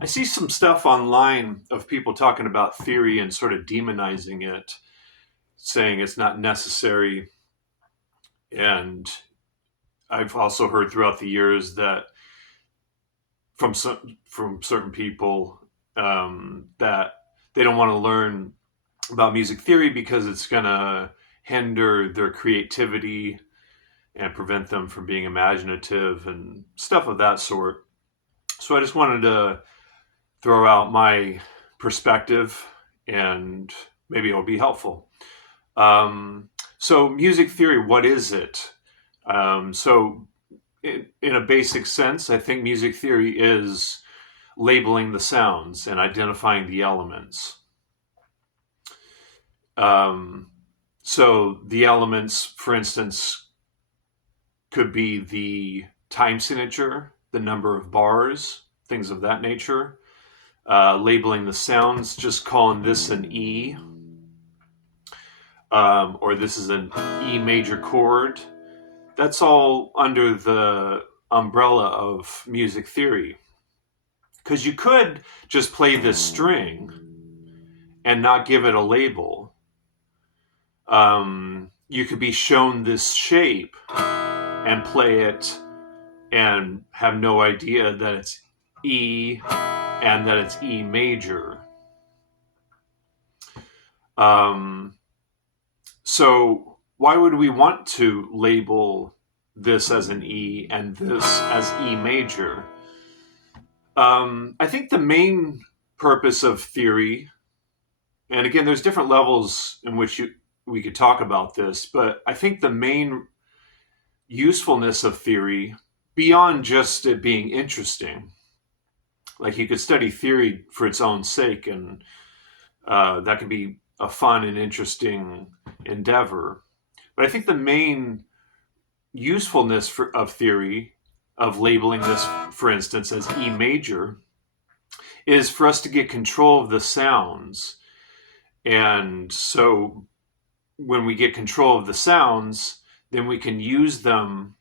I see some stuff online of people talking about theory and sort of demonizing it, saying it's not necessary. And I've also heard throughout the years that from certain people that they don't want to learn about music theory because it's going to hinder their creativity and prevent them from being imaginative and stuff of that sort. So I just wanted to throw out my perspective and maybe it'll be helpful. Um, so, music theory, what is it? In a basic sense, I think music theory is labeling the sounds and identifying the elements. Um, so, the elements, for instance, could be the time signature, the number of bars, things of that nature. Labeling the sounds, just calling this an E, or this is an E major chord. That's all under the umbrella of music theory. Because you could just play this string and not give it a label. You could be shown this shape and play it and have no idea that it's E and that it's E major. So why would we want to label this as an E and this as E major? I think the main purpose of theory, and again, there's different levels in which we could talk about this, but I think the main usefulness of theory, beyond just it being interesting, like you could study theory for its own sake, and that could be a fun and interesting endeavor. But I think the main usefulness of theory, of labeling this, for instance, as E major, is for us to get control of the sounds. And so when we get control of the sounds, then we can use them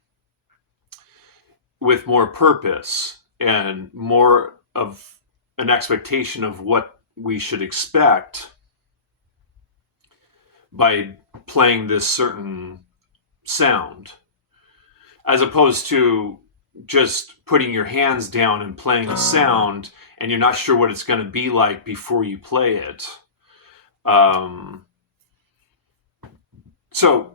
with more purpose and more of an expectation of what we should expect by playing this certain sound, as opposed to just putting your hands down and playing a sound and you're not sure what it's going to be like before you play it. Um, so,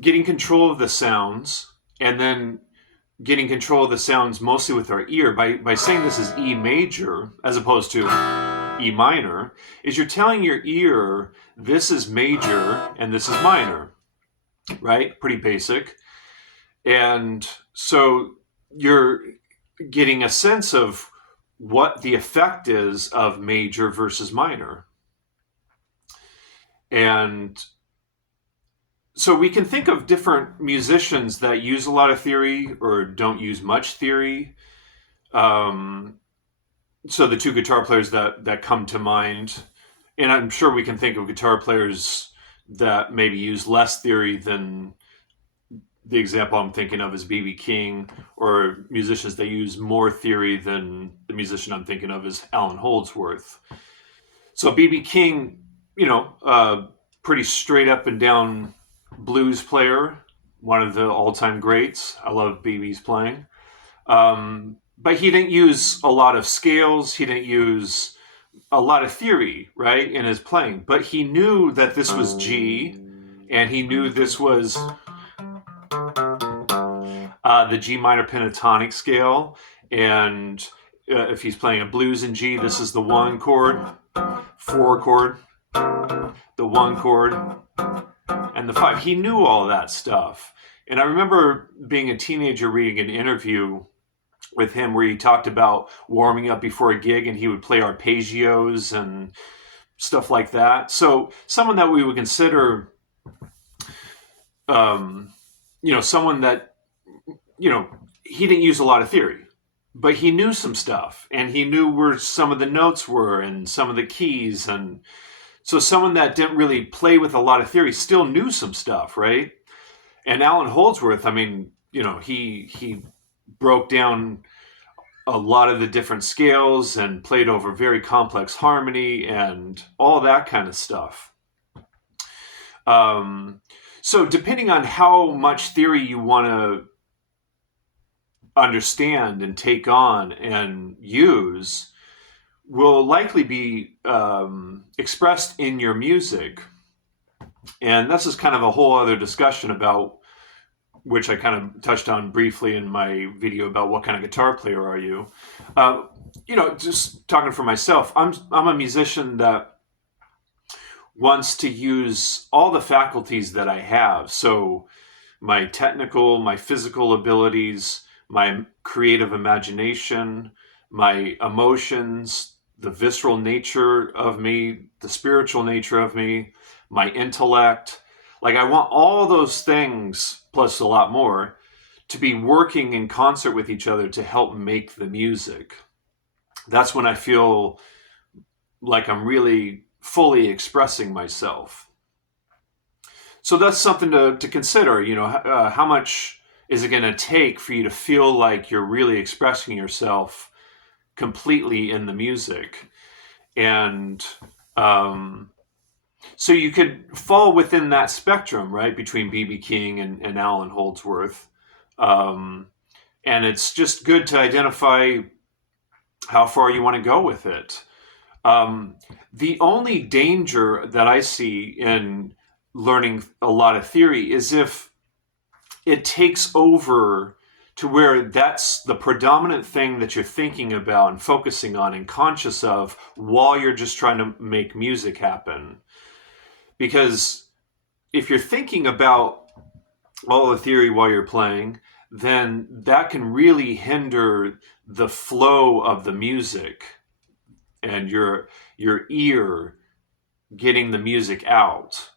getting control of the sounds and then getting control of the sounds mostly with our ear by saying this is E major as opposed to E minor, is you're telling your ear this is major and this is minor, right? Pretty basic. And so you're getting a sense of what the effect is of major versus minor. And so we can think of different musicians that use a lot of theory or don't use much theory. So the two guitar players that come to mind, and I'm sure we can think of guitar players that maybe use less theory than the example I'm thinking of is B.B. King, or musicians that use more theory than the musician I'm thinking of is Alan Holdsworth. So B.B. King, pretty straight up and down blues player, one of the all-time greats. I love B.B.'s playing. But he didn't use a lot of scales. He didn't use a lot of theory, right, in his playing. But he knew that this was G, and he knew this was the G minor pentatonic scale. And if he's playing a blues in G, this is the 1 chord, 4 chord, the 1 chord, and the 5. He knew all that stuff. And I remember being a teenager reading an interview with him where he talked about warming up before a gig and he would play arpeggios and stuff like that. So someone that we would consider, someone that, he didn't use a lot of theory, but he knew some stuff and he knew where some of the notes were and some of the keys. And so someone that didn't really play with a lot of theory still knew some stuff, right? And Alan Holdsworth, I mean, he broke down a lot of the different scales and played over very complex harmony and all that kind of stuff. So depending on how much theory you want to understand and take on and use will likely be expressed in your music. And this is kind of a whole other discussion about, which I kind of touched on briefly in my video about what kind of guitar player are you. Just talking for myself, I'm a musician that wants to use all the faculties that I have. So my technical, my physical abilities, my creative imagination, my emotions, the visceral nature of me, the spiritual nature of me, my intellect. Like, I want all those things, plus a lot more, to be working in concert with each other to help make the music. That's when I feel like I'm really fully expressing myself. So that's something to consider. How much is it going to take for you to feel like you're really expressing yourself completely in the music? And so you could fall within that spectrum, right, between B.B. King and Allan Holdsworth. And it's just good to identify how far you want to go with it. The only danger that I see in learning a lot of theory is if it takes over to where that's the predominant thing that you're thinking about and focusing on and conscious of while you're just trying to make music happen. Because if you're thinking about all the theory while you're playing, then that can really hinder the flow of the music and your ear getting the music out.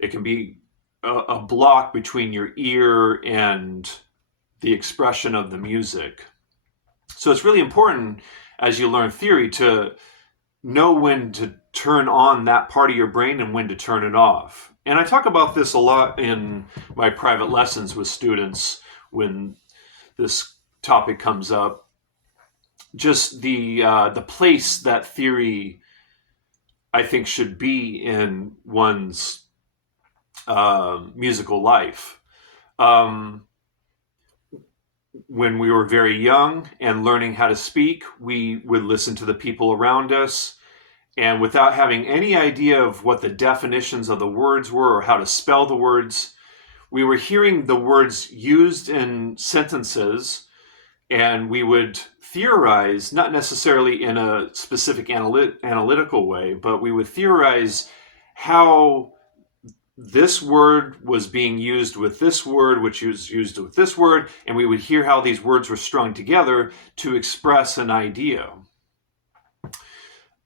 It can be a block between your ear and the expression of the music. So it's really important as you learn theory to know when to turn on that part of your brain and when to turn it off. And I talk about this a lot in my private lessons with students when this topic comes up. Just the place that theory, I think, should be in one's musical life. When we were very young and learning how to speak, we would listen to the people around us. And without having any idea of what the definitions of the words were or how to spell the words, we were hearing the words used in sentences, and we would theorize, not necessarily in a specific analytical way, but we would theorize how this word was being used with this word, which was used with this word, and we would hear how these words were strung together to express an idea.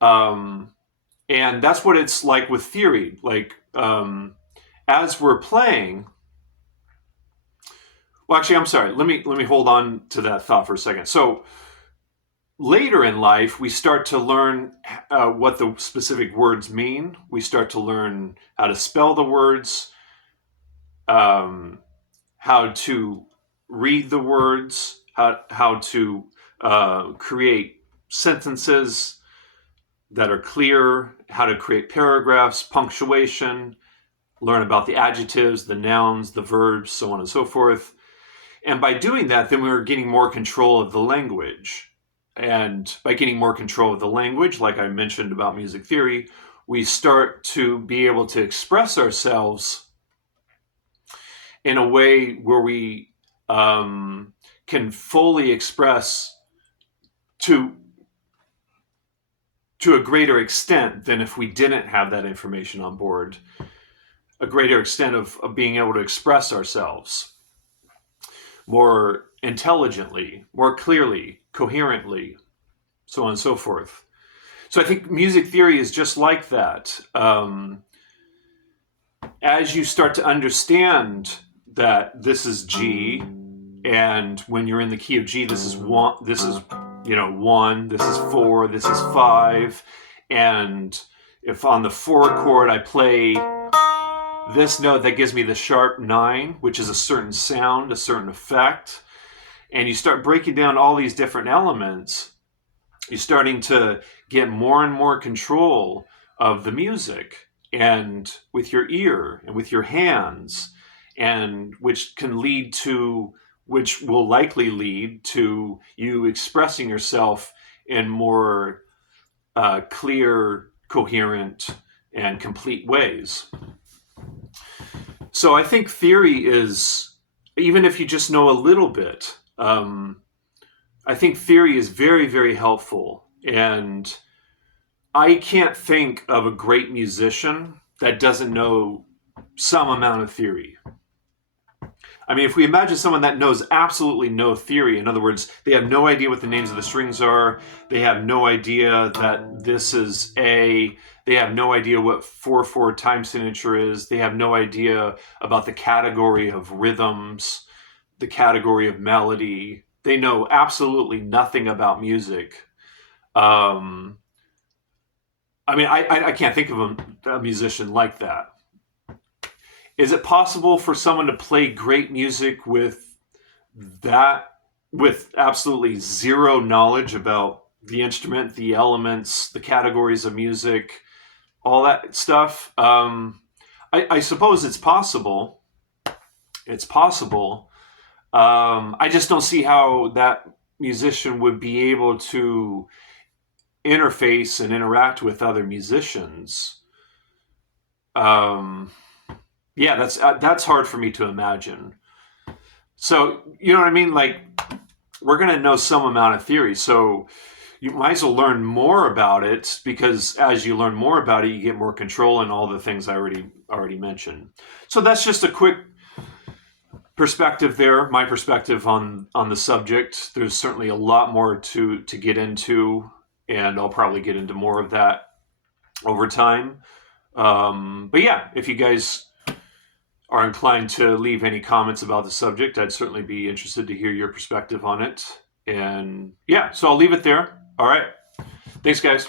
And that's what it's like with theory. Like, as we're playing, well, actually, I'm sorry. Let me hold on to that thought for a second. So later in life, we start to learn what the specific words mean. We start to learn how to spell the words, how to read the words, how to create sentences that are clear, how to create paragraphs, punctuation, learn about the adjectives, the nouns, the verbs, so on and so forth. And by doing that, then we're getting more control of the language. And by getting more control of the language, like I mentioned about music theory, we start to be able to express ourselves in a way where we can fully express to a greater extent than if we didn't have that information on board, a greater extent of being able to express ourselves more intelligently, more clearly, coherently, so on and so forth. So I think music theory is just like that. As you start to understand that this is G, and when you're in the key of G, this is one, this is 1, this is 4, this is 5, and if on the 4 chord I play this note, that gives me the sharp 9, which is a certain sound, a certain effect. and you start breaking down all these different elements, you're starting to get more and more control of the music, and with your ear and with your hands, and which will likely lead to you expressing yourself in more clear, coherent, and complete ways. So I think theory is, even if you just know a little bit, I think theory is very, very helpful. And I can't think of a great musician that doesn't know some amount of theory. I mean, if we imagine someone that knows absolutely no theory, in other words, they have no idea what the names of the strings are, they have no idea that this is A, they have no idea what 4/4 time signature is, they have no idea about the category of rhythms, the category of melody, they know absolutely nothing about music. I can't think of a musician like that. Is it possible for someone to play great music with absolutely zero knowledge about the instrument, the elements, the categories of music, all that stuff? I suppose it's possible. It's possible. I just don't see how that musician would be able to interface and interact with other musicians. Yeah, that's hard for me to imagine. So, you know what I mean? Like, we're going to know some amount of theory. So you might as well learn more about it, because as you learn more about it, you get more control in all the things I already mentioned. So that's just a quick perspective there, my perspective on the subject. There's certainly a lot more to get into, and I'll probably get into more of that over time. But yeah, if you guys are inclined to leave any comments about the subject, I'd certainly be interested to hear your perspective on it. And yeah, so I'll leave it there. All right. Thanks, guys.